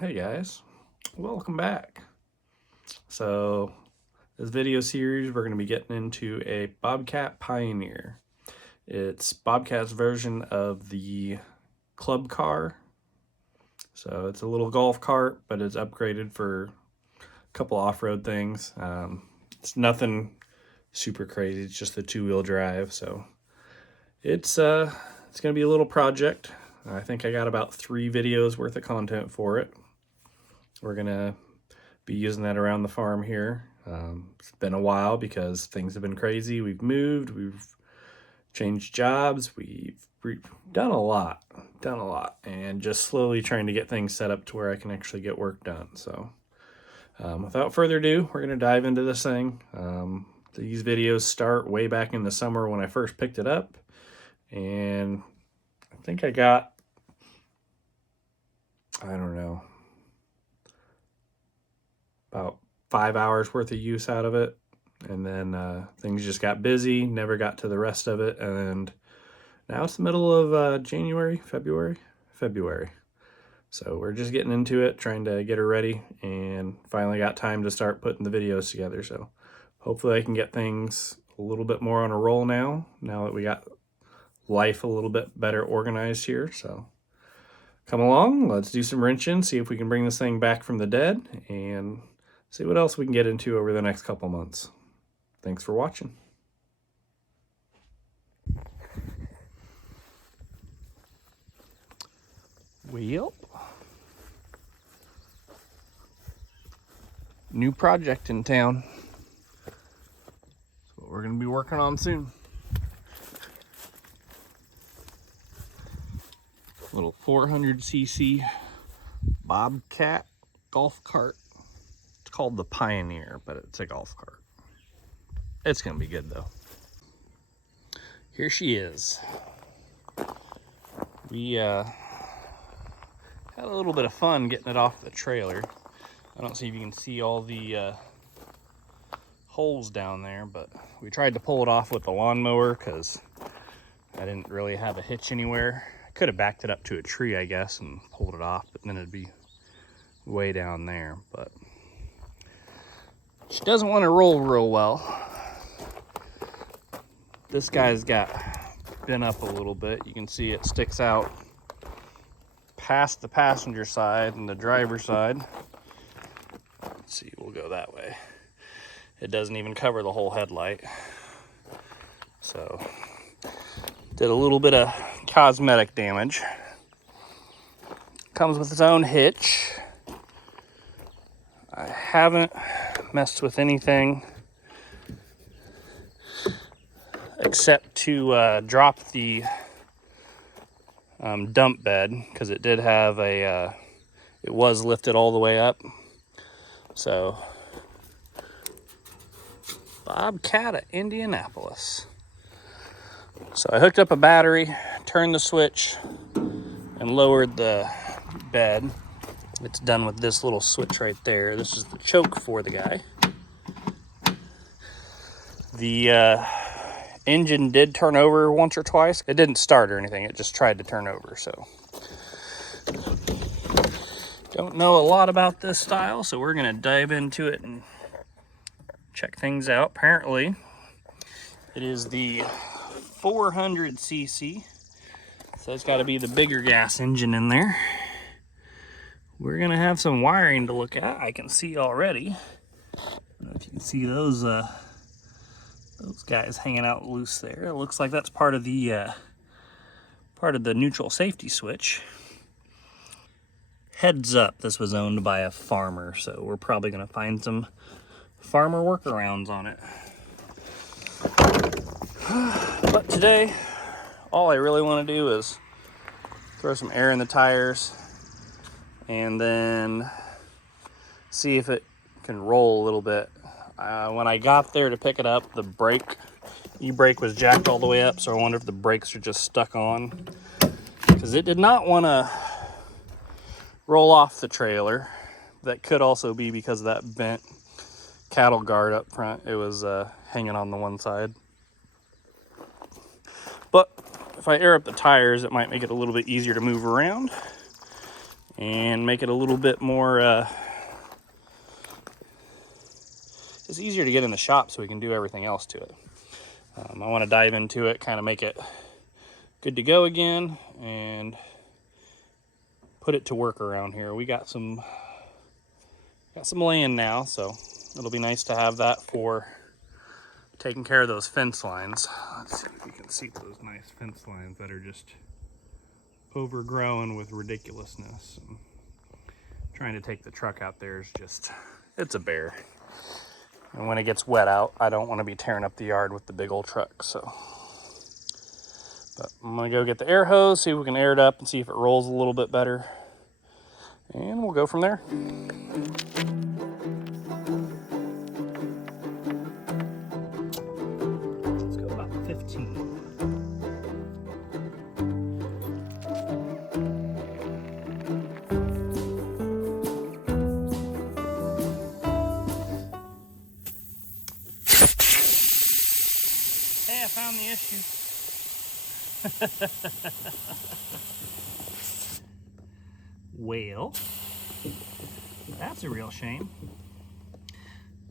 Hey guys, welcome back. So this video series we're going to be getting into a Bobcat Pioneer. It's Bobcat's version of the club car. So it's a little golf cart, but it's upgraded for a couple off-road things. It's nothing super crazy. It's just the two-wheel drive. So it's going to be a little project. I think I got about 3 videos worth of content for it. We're going to be using that around the farm here. It's been a while because things have been crazy. We've moved, we've changed jobs, we've done a lot, and just slowly trying to get things set up to where I can actually get work done. So without further ado, we're going to dive into this thing. These videos start way back in the summer when I first picked it up, and I think I got, I don't know, about 5 hours worth of use out of it, and then things just got busy, never got to the rest of it, and now it's the middle of February. So we're just getting into it, trying to get her ready, and finally got time to start putting the videos together. So hopefully I can get things a little bit more on a roll now that we got life a little bit better organized here. So come along, let's do some wrenching, see if we can bring this thing back from the dead, and see what else we can get into over the next couple months. Thanks for watching. Well, new project in town. That's what we're going to be working on soon. Little 400cc Bobcat golf cart. It's called the Pioneer, but it's a golf cart. It's going to be good though. Here she is. We had a little bit of fun getting it off the trailer. I don't see if you can see all the holes down there, but we tried to pull it off with the lawnmower because I didn't really have a hitch anywhere. I could have backed it up to a tree, I guess, and pulled it off, but then it'd be way down there. But she doesn't want to roll real well. This guy's got bent up a little bit. You can see it sticks out past the passenger side and the driver's side. Let's see, we'll go that way. It doesn't even cover the whole headlight. So did a little bit of cosmetic damage. Comes with its own hitch. I haven't messed with anything except to drop the dump bed, because it did have a, it was lifted all the way up. So, Bobcat at Indianapolis. So I hooked up a battery, turned the switch, and lowered the bed. It's done with this little switch right there. This is the choke for the guy. The engine did turn over once or twice. It didn't start or anything. It just tried to turn over. So don't know a lot about this style, so we're going to dive into it and check things out. Apparently, it is the 400cc. So it's got to be the bigger gas engine in there. We're going to have some wiring to look at. I can see already. I don't know if you can see those guys hanging out loose there. It looks like that's part of the neutral safety switch. Heads up, this was owned by a farmer, so we're probably going to find some farmer workarounds on it. But today, all I really want to do is throw some air in the tires and then see if it can roll a little bit. When I got there to pick it up, the e-brake was jacked all the way up, so I wonder if the brakes are just stuck on, because it did not want to roll off the trailer. That could also be because of that bent cattle guard up front. It was hanging on the one side. But if I air up the tires, it might make it a little bit easier to move around. and make it a little bit more, it's easier to get in the shop so we can do everything else to it. I want to dive into it, kind of make it good to go again, and put it to work around here. We got some land now, so it'll be nice to have that for taking care of those fence lines. Let's see if you can see those nice fence lines that are just overgrown with ridiculousness. And trying to take the truck out there is just, it's a bear. And when it gets wet out, I don't want to be tearing up the yard with the big old truck, so. But I'm gonna go get the air hose, see if we can air it up and see if it rolls a little bit better. And we'll go from there. Let's go about 15. Hey, I found the issue. Well, that's a real shame.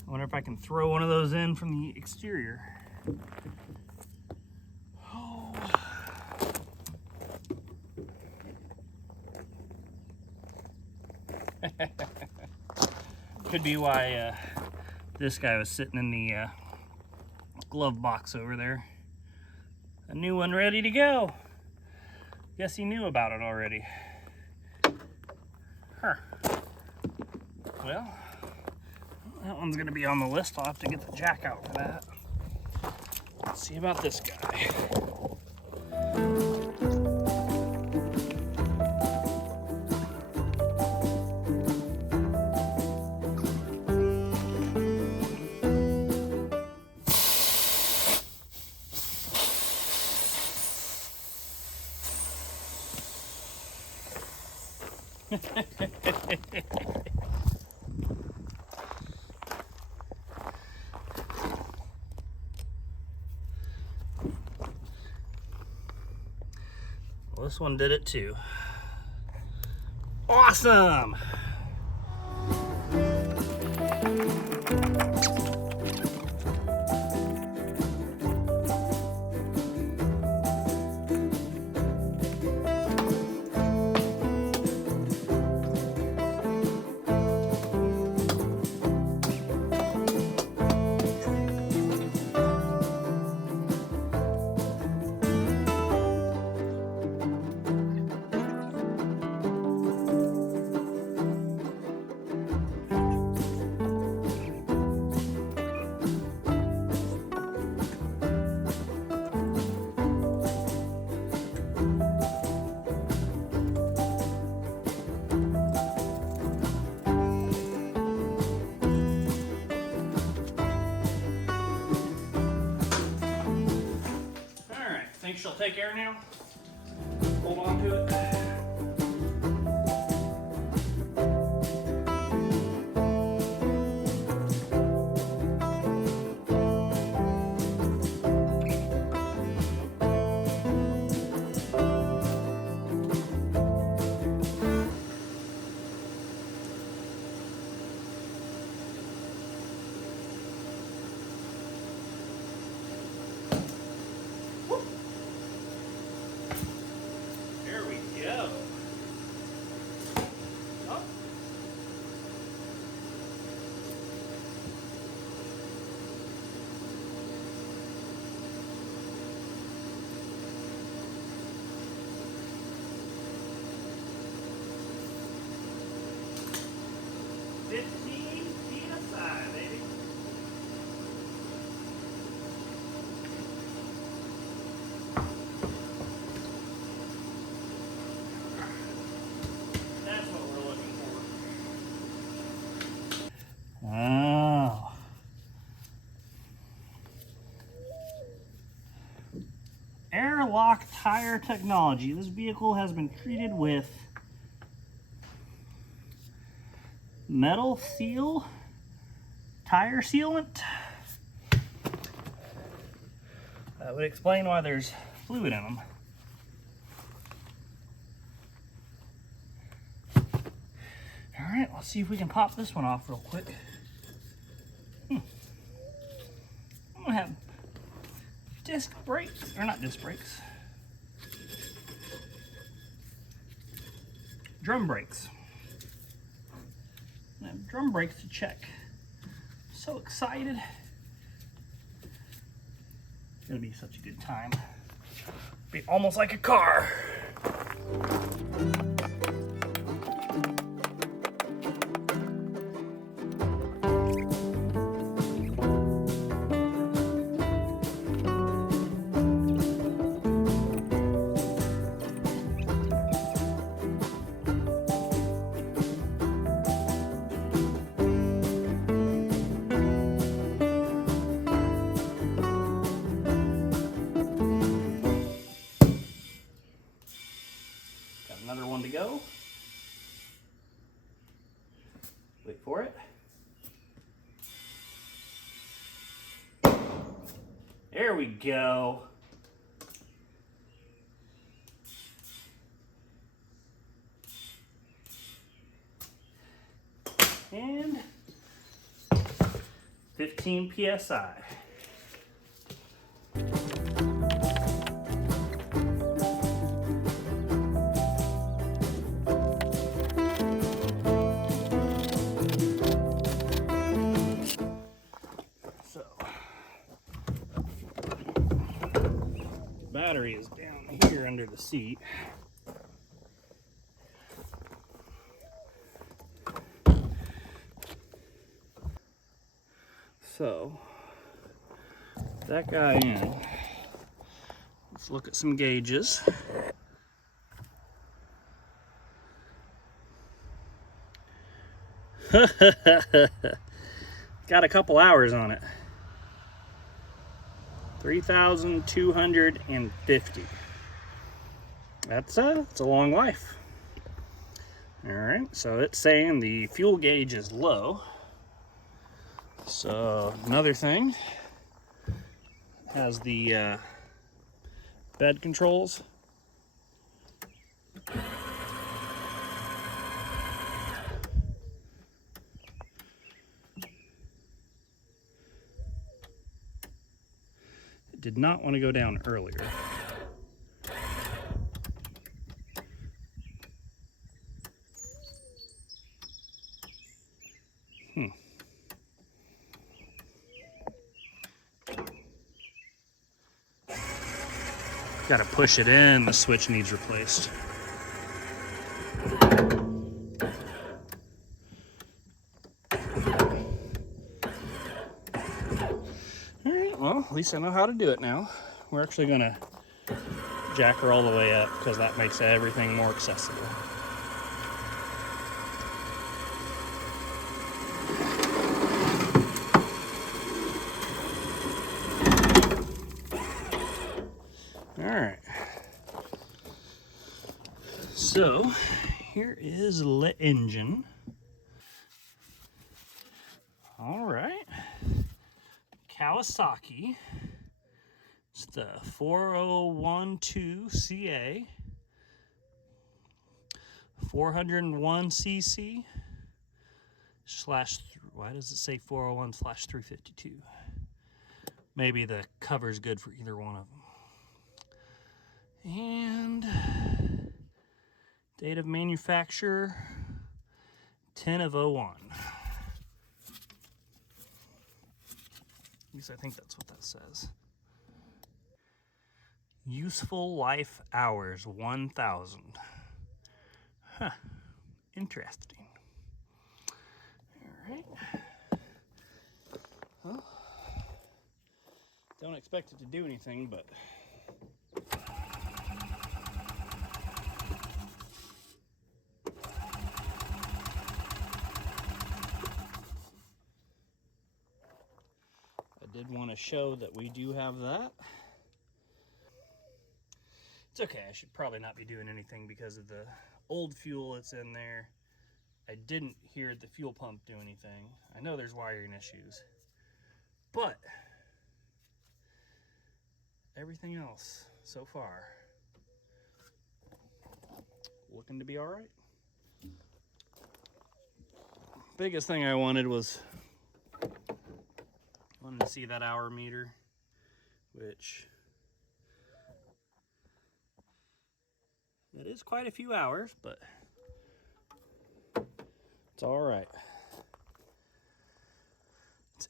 I wonder if I can throw one of those in from the exterior. Oh. Could be why this guy was sitting in the glove box over there. A new one ready to go. Guess he knew about it already. Huh. Well, that one's gonna be on the list. I'll have to get the jack out for that. Let's see about this guy. Well, this one did it too. Awesome! Think she'll take air now? Hold on to it. Airlock tire technology. This vehicle has been treated with metal seal, tire sealant. That would explain why there's fluid in them. right, let's see if we can pop this one off real quick. I'm gonna have disc brakes, or not disc brakes, drum brakes. I have drum brakes to check. So excited. It's gonna be such a good time. Be almost like a car. Got another one to go. Wait for it. There we go. And 15 PSI. So, battery is down here under the seat. So, that guy in. Let's look at some gauges. Got a couple hours on it. 3,250. That's it's a long life. All right, so it's saying the fuel gauge is low. So another thing, has the bed controls. It did not want to go down earlier. Got to push it in, the switch needs replaced. Alright, well, at least I know how to do it now. We're actually going to jack her all the way up because that makes everything more accessible. Alright. So, here is the engine. Alright. Kawasaki. It's the 4012CA. 401cc slash, why does it say 401/352? Maybe the cover's good for either one of them. And date of manufacture 10/01. At least I think that's what that says. Useful life hours 1,000. Huh. Interesting. All right. Well, don't expect it to do anything, but I did want to show that we do have that. It's okay, I should probably not be doing anything because of the old fuel that's in there. I didn't hear the fuel pump do anything. I know there's wiring issues, but everything else so far looking to be all right. biggest thing I wanted was to see that hour meter, which it is quite a few hours, but it's all right. It's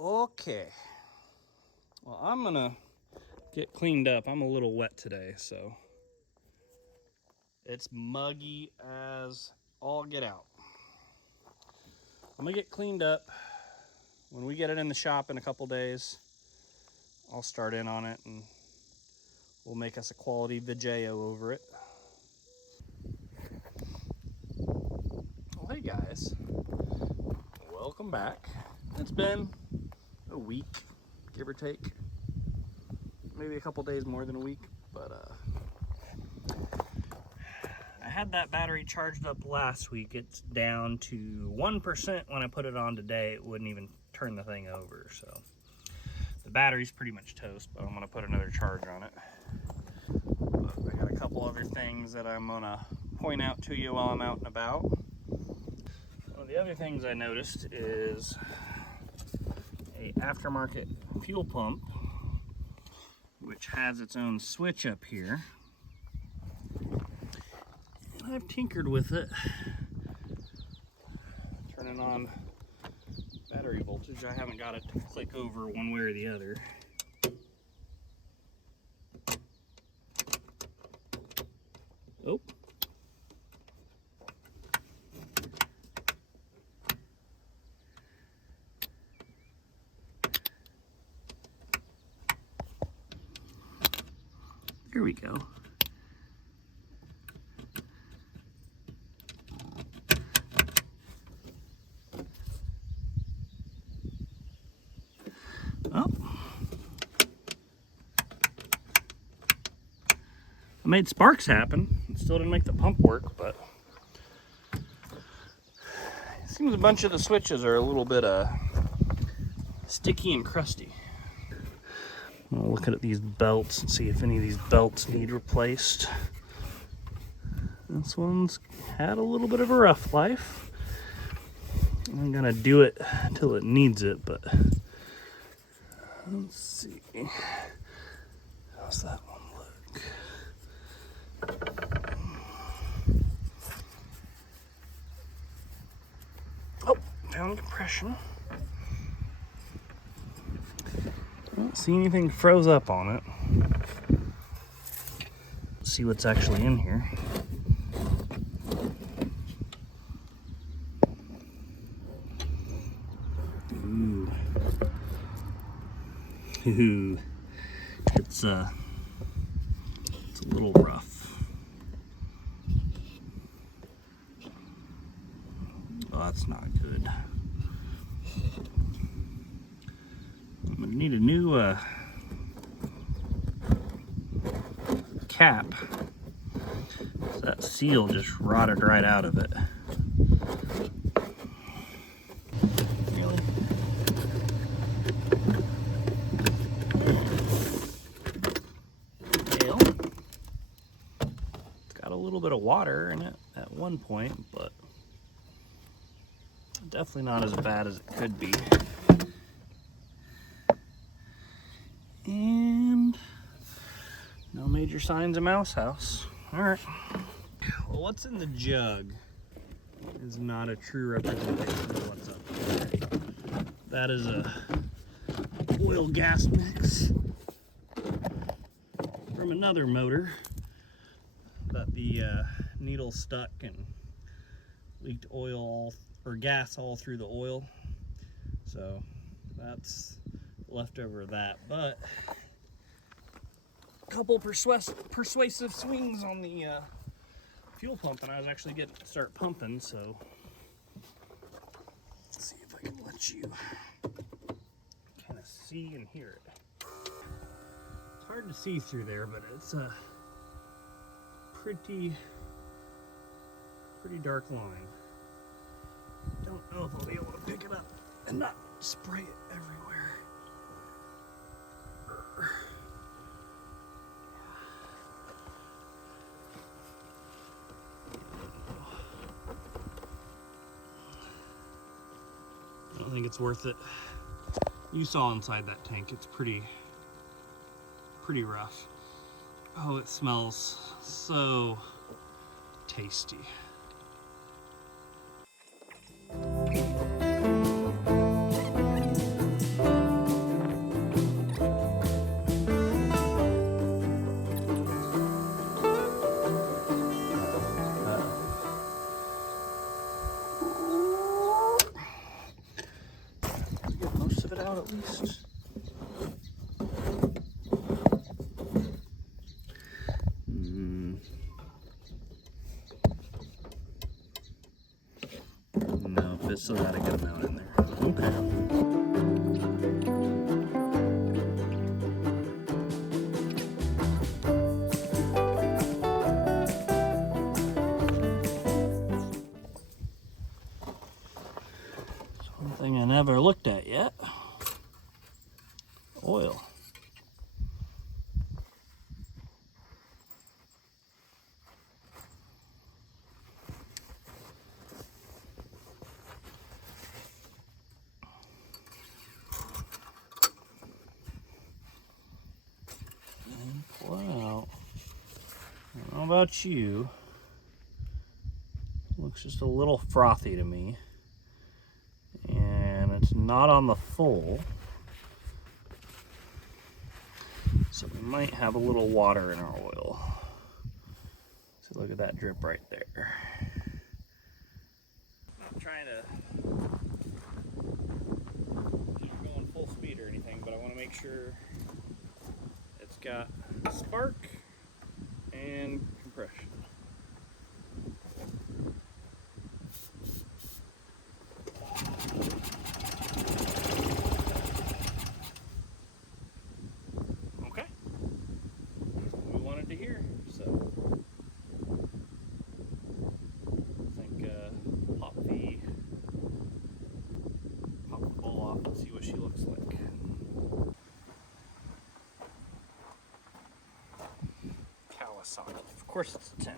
okay. Well, I'm gonna get cleaned up. I'm a little wet today, so it's muggy as all get out. I'm gonna get cleaned up. When we get it in the shop in a couple days, I'll start in on it and we'll make us a quality video over it. Well, hey guys, welcome back. It's been a week, give or take. Maybe a couple days more than a week, but I had that battery charged up last week. It's down to 1%. When I put it on today, it wouldn't even turn the thing over, so the battery's pretty much toast, but I'm gonna put another charge on it. But I got a couple other things that I'm gonna point out to you while I'm out and about. One of the other things I noticed is a aftermarket fuel pump, which has its own switch up here. And I've tinkered with it, turning on battery voltage. I haven't got it to click over one way or the other. Oh. Here we go. Oh. I made sparks happen. It still didn't make the pump work, but it seems a bunch of the switches are a little bit sticky and crusty. I'll look at these belts and see if any of these belts need replaced. This one's had a little bit of a rough life. I'm gonna do it until it needs it, but let's see. How's that one look? Oh, found compression. I don't see anything froze up on it. Let's see what's actually in here. Ooh. It's a little rough. Oh, that's not good. I'm gonna need a new cap. That seal just rotted right out of it. Really? Well, it's got a little bit of water in it at one point, but definitely not as bad as it could be. And no major signs of mouse house. All right. Well, what's in the jug is not a true representation of what's up there. That is a oil gas mix from another motor that the needle stuck and leaked oil or gas all through the oil. So that's leftover of that, but a couple persuasive swings on the fuel pump and I was actually getting to start pumping, so let's see if I can let you kind of see and hear it. It's hard to see through there, but it's a pretty dark line. Don't know if I'll be able to pick it up and not spray it everywhere. think it's worth it. You saw inside that tank, it's pretty rough. Oh, it smells so tasty. Get most of it out at least. No, but still got a good amount in there. Okay. One thing I never looked at yet. Oil. And pull it out. I don't know about you. Looks just a little frothy to me. And it's not on the full. So we might have a little water in our oil. So look at that drip right there. Not trying to going full speed or anything, but I want to make sure it's got spark and compression. Okay. We wanted to hear, so I think pop the bowl off and see what she looks like. Kawasaki. Of course it's a 10.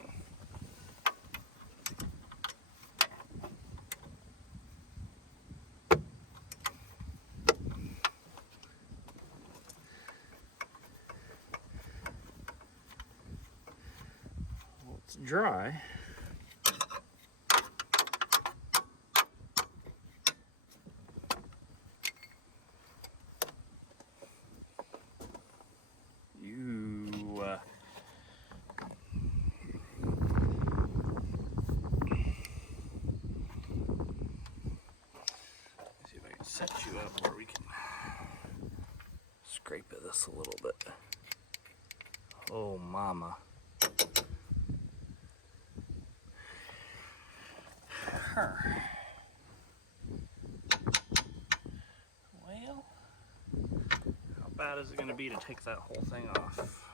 Well, it's dry. Set you up where we can scrape at this a little bit. Oh, mama. Well, how bad is it going to be to take that whole thing off?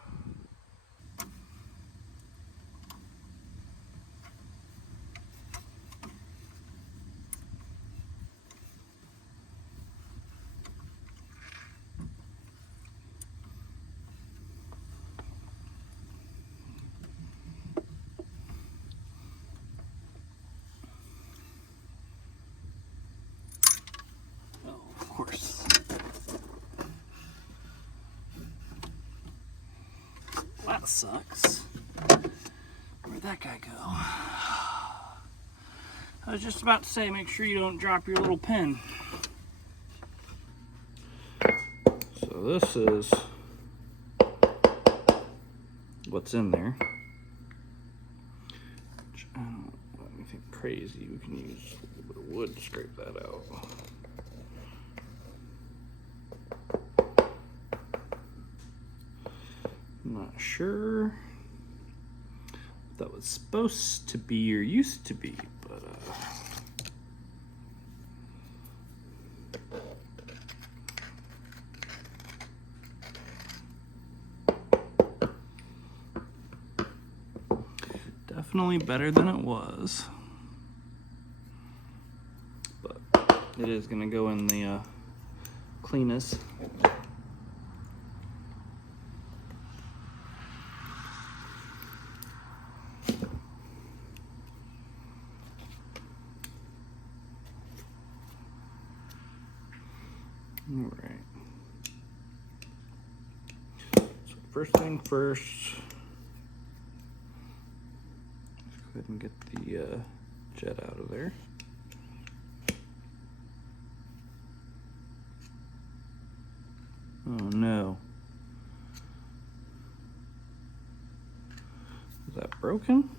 Of course. Well, that sucks. Where'd that guy go? I was just about to say, make sure you don't drop your little pin. So this is what's in there. I don't want anything crazy. We can use a little bit of wood to scrape that out. Not sure if that was supposed to be or used to be, but definitely better than it was. But it is going to go in the cleanest. All right. So first thing first, let's go ahead and get the jet out of there. Oh no. Is that broken?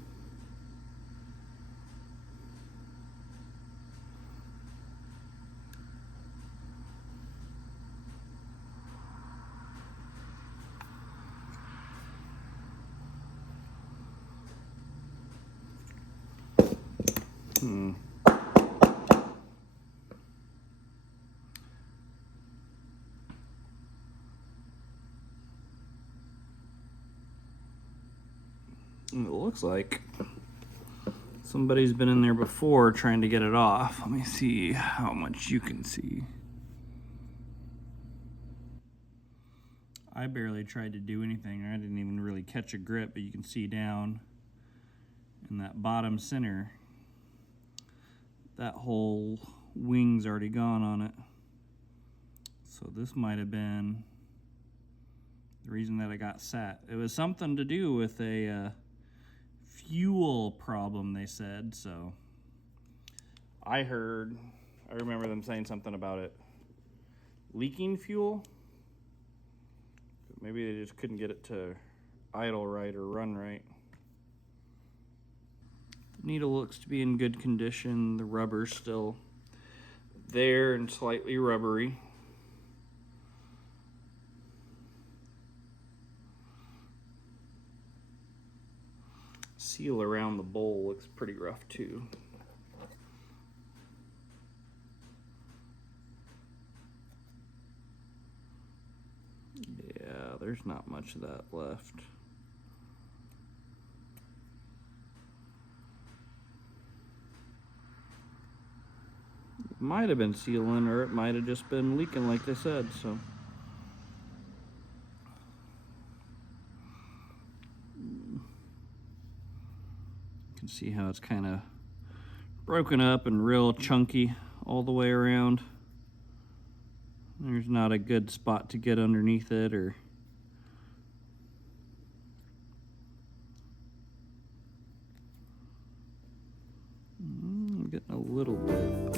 It looks like somebody's been in there before trying to get it off. Let me see how much you can see. I barely tried to do anything. I didn't even really catch a grip, but you can see down in that bottom center, that whole wing's already gone on it. So this might have been the reason that it got sat. It was something to do with a fuel problem, they said. So I remember them saying something about it leaking fuel. Maybe they just couldn't get it to idle right or run right. The needle looks to be in good condition. The rubber's still there and slightly rubbery. Seal around the bowl looks pretty rough too. Yeah, there's not much of that left. It might have been sealing, or it might have just been leaking like they said, so. You can see how it's kind of broken up and real chunky all the way around. There's not a good spot to get underneath it, or I'm getting a little bit.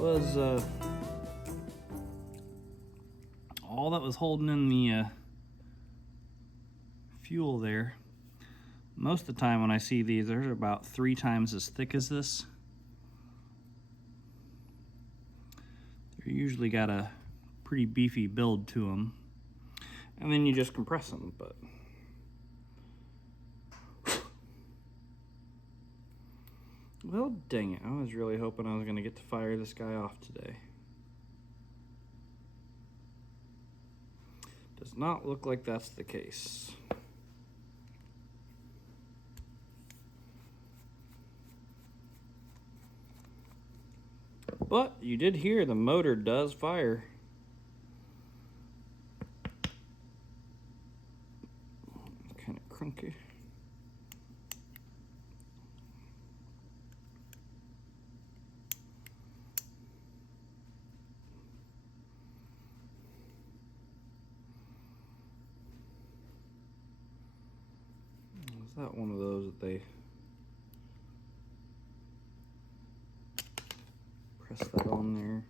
Was all that was holding in the fuel there. Most of the time when I see these, they're about 3 times as thick as this. They're usually got a pretty beefy build to them, and then you just compress them. But well, dang it, I was really hoping I was going to get to fire this guy off today. Does not look like that's the case. But you did hear the motor does fire. It's kind of crunky. Is that one of those that they press that on there?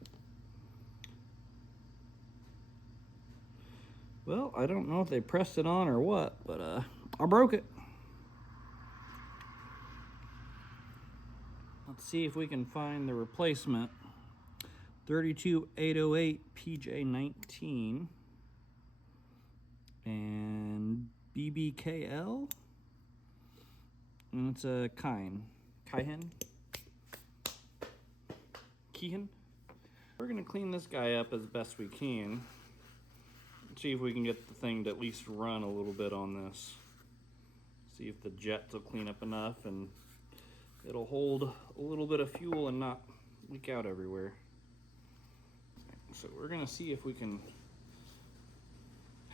Well, I don't know if they pressed it on or what, but I broke it. Let's see if we can find the replacement. 32808 PJ19 and BBKL, and it's a Keihin. We're gonna clean this guy up as best we can. See if we can get the thing to at least run a little bit on this. See if the jets will clean up enough and it'll hold a little bit of fuel and not leak out everywhere. So we're gonna see if we can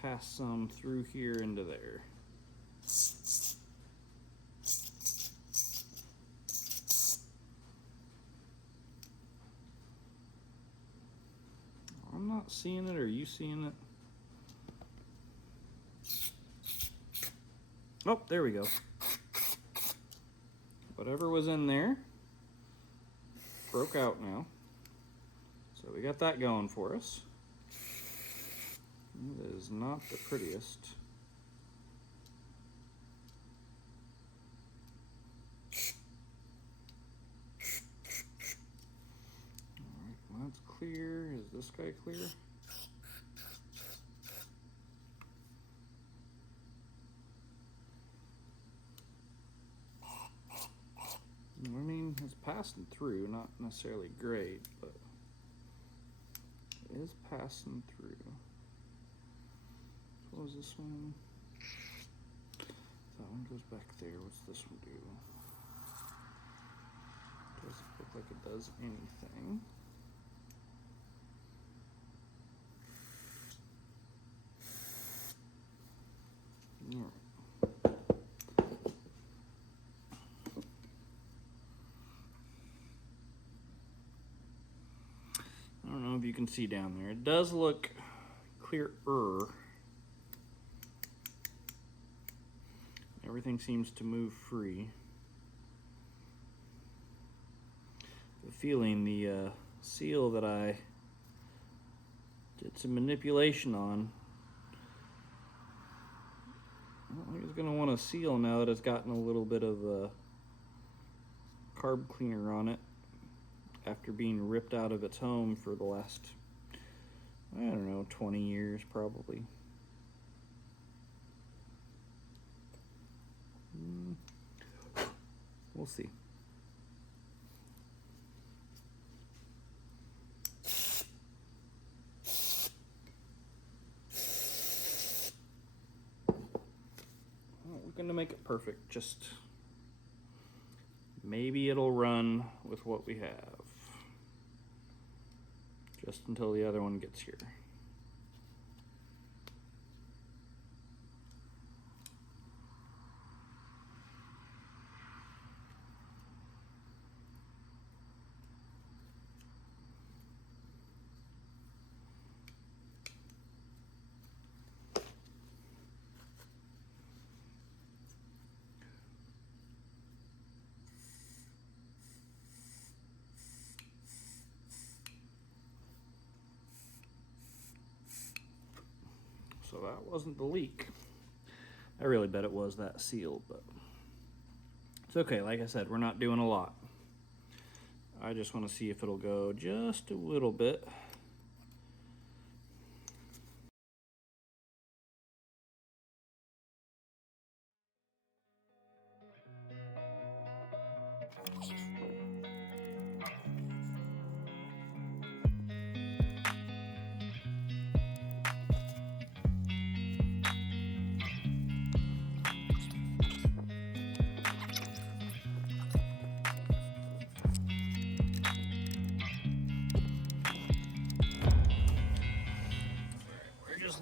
pass some through here into there. I'm not seeing it. Are you seeing it? Oh, there we go. Whatever was in there broke out now. So we got that going for us. It is not the prettiest. Alright, well, that's clear. Is this guy clear? I mean, it's passing through, not necessarily great, but it is passing through. What was this one? That one goes back there. What's this one do? Doesn't look like it does anything. All right. I don't know if you can see down there. It does look clearer. Everything seems to move free. The feeling the seal that I did some manipulation on, I don't think it's going to want to seal now that it's gotten a little bit of a carb cleaner on it after being ripped out of its home for the last, I don't know, 20 years probably. We'll see. Well, we're gonna make it perfect. Just maybe it'll run with what we have. Just until the other one gets here. So that wasn't the leak. I really bet it was that seal, but it's okay. Like I said, we're not doing a lot. I just want to see if it'll go just a little bit.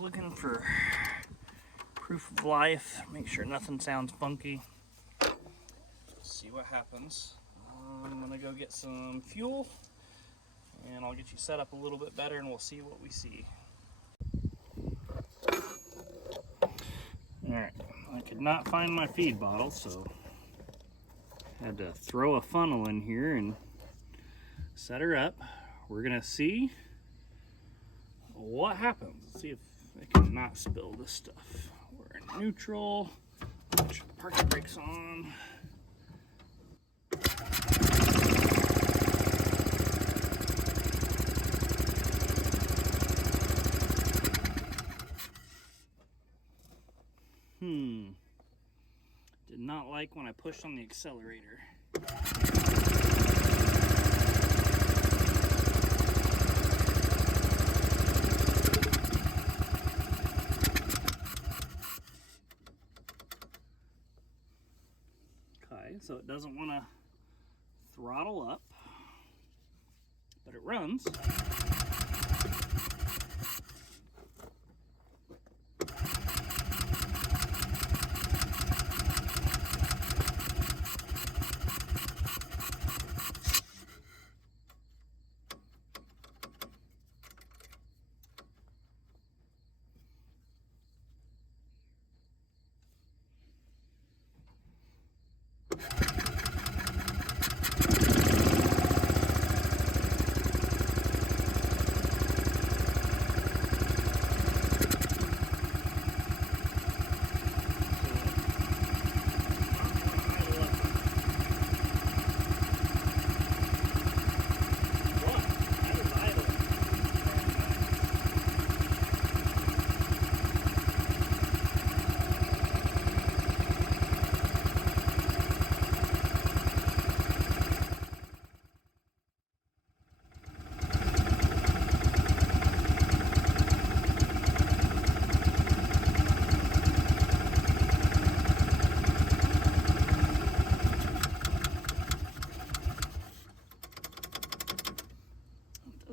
Looking for proof of life, make sure nothing sounds funky. Let's see what happens. I'm gonna go get some fuel and I'll get you set up a little bit better and we'll see what we see. Alright, I could not find my feed bottle, so I had to throw a funnel in here and set her up. We're gonna see what happens. Let's see if I can not spill this stuff. We're in neutral. Put your parking brakes on. Did not like when I pushed on the accelerator. Okay, so it doesn't want to throttle up. but it runs.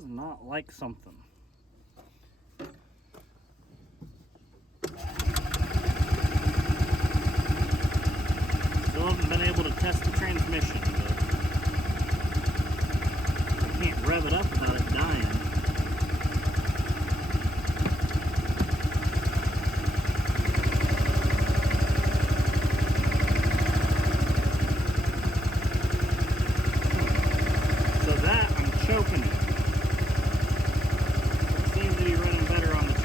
Not like something. Still haven't been able to test the transmission, but I can't rev it up without it dying. So that I'm choking it. Seems to be running better on the choke.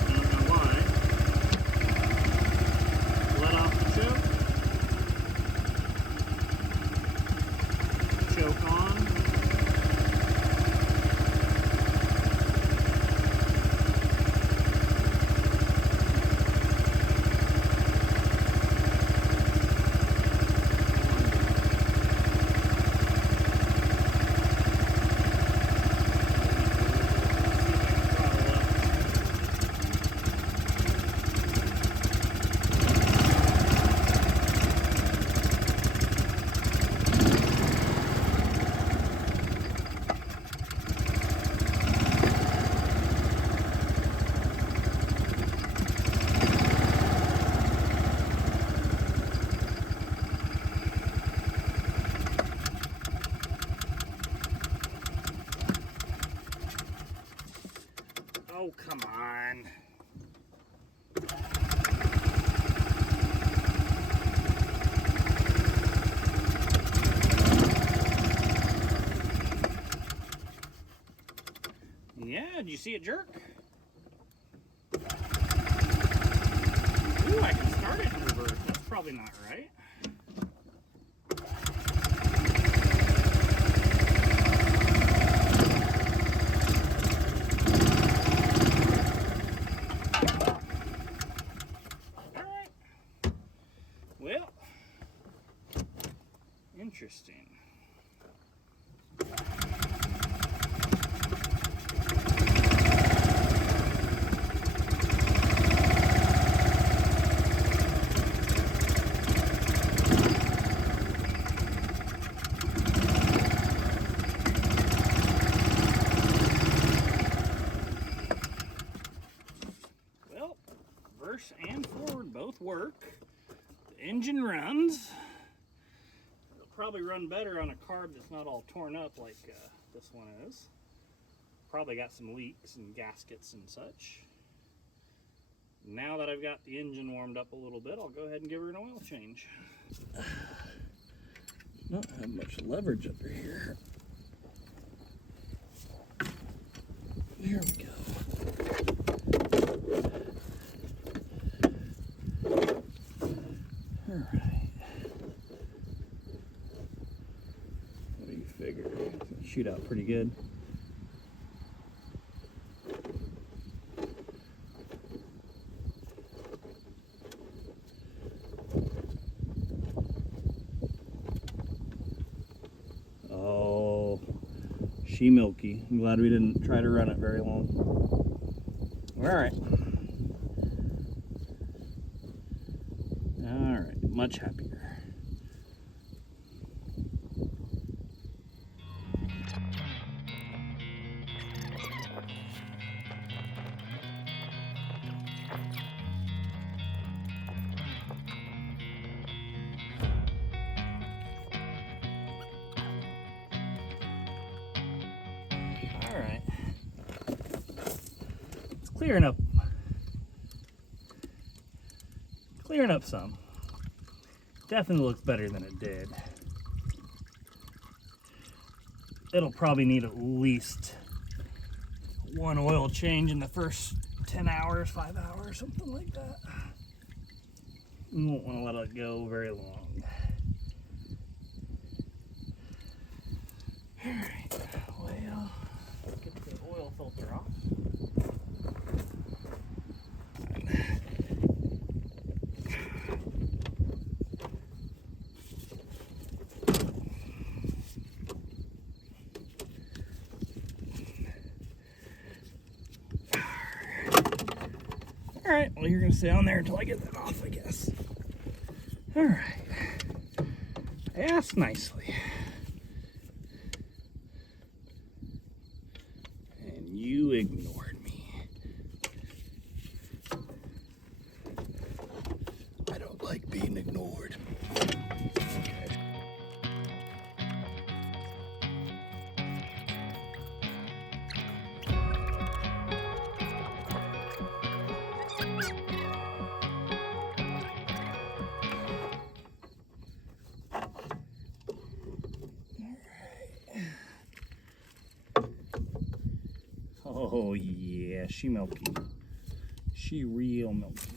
I don't know why. Let off the choke. Choke on. Oh, come on. Yeah, did you see it jerk? Ooh, I can start it in reverse. That's probably not right. Alright. Well, interesting. Well, reverse and forward both work. The engine runs. It'll probably run better on a carb that's not all torn up like this one is. Probably got some leaks and gaskets and such. Now that I've got the engine warmed up a little bit, I'll go ahead and give her an oil change. Not have much leverage under here. There we go. All right. What do you figure? Shoot out pretty good. Oh, she milky. I'm glad we didn't try to run it very long. All right. All right, much happier. Alright. It's clearing up. Clearing up some. Definitely looks better than it did. It'll probably need at least one oil change in the first 10 hours, 5 hours, something like that. You won't want to let it go very long. Alright, well, get the oil filter off. Alright, well, you're going to stay on there until I get that off, I guess. Alright. I asked nicely. And you ignored me. I don't like being ignored. Oh yeah, she milky. She real milky.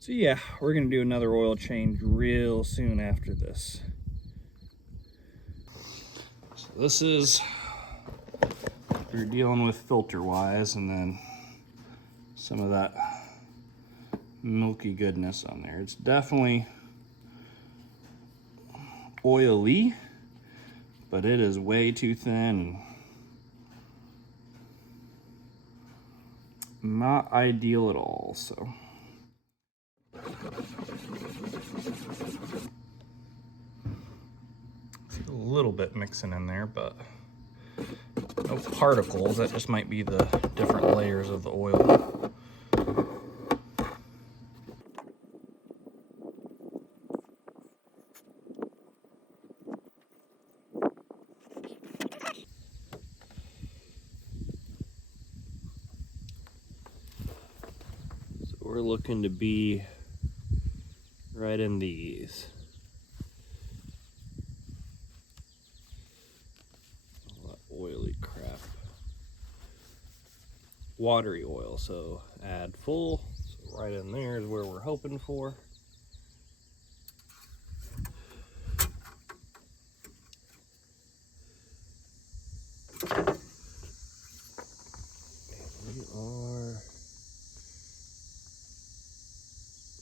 So yeah, we're gonna do another oil change real soon after this. So this is what we're dealing with filter wise, and then some of that milky goodness on there. It's definitely oily, but it is way too thin. Not ideal at all, so. See a little bit mixing in there, but no particles. That just might be the different layers of the oil. So we're looking to be right in these. All that oily crap. Watery oil, so add full. So right in there is where we're hoping for.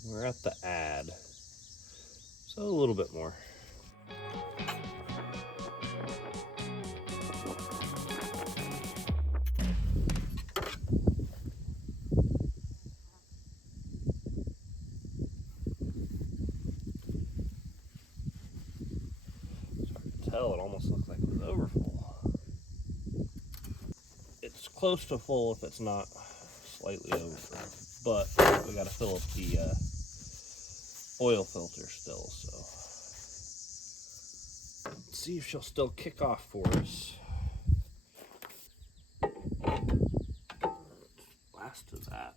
We're at the add, so a little bit more. It's hard to tell, it almost looks like it was over full. It's close to full if it's not slightly over, but we gotta fill up the oil filter still, so. Let's see if she'll still kick off for us. Last of that.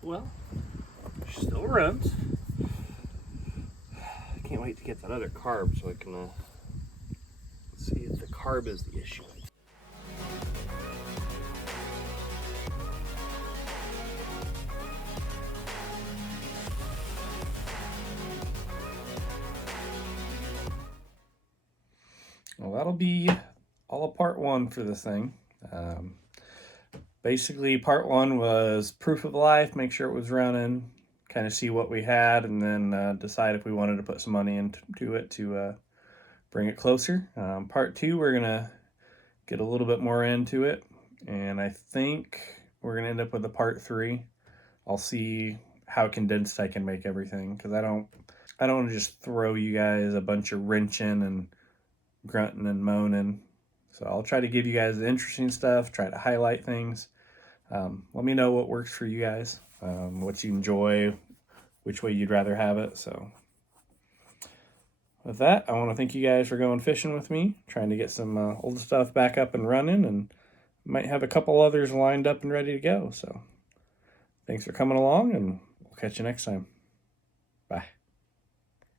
Well, she still runs. I can't wait to get that other carb so I can see if the carb is the issue. Well, that'll be all of part one for the thing. basically part one was proof of life, make sure it was running, kind of see what we had, and then decide if we wanted to put some money into it to bring it closer. Part two, we're gonna get a little bit more into it, and I think we're gonna end up with a part three. I'll see how condensed I can make everything, because I don't want to just throw you guys a bunch of wrenching and grunting and moaning. So I'll try to give you guys the interesting stuff, try to highlight things. Let me know what works for you guys, what you enjoy, which way you'd rather have it. So with that, I want to thank you guys for going fishing with me, trying to get some old stuff back up and running, and might have a couple others lined up and ready to go. So thanks for coming along, and we'll catch you next time. Bye.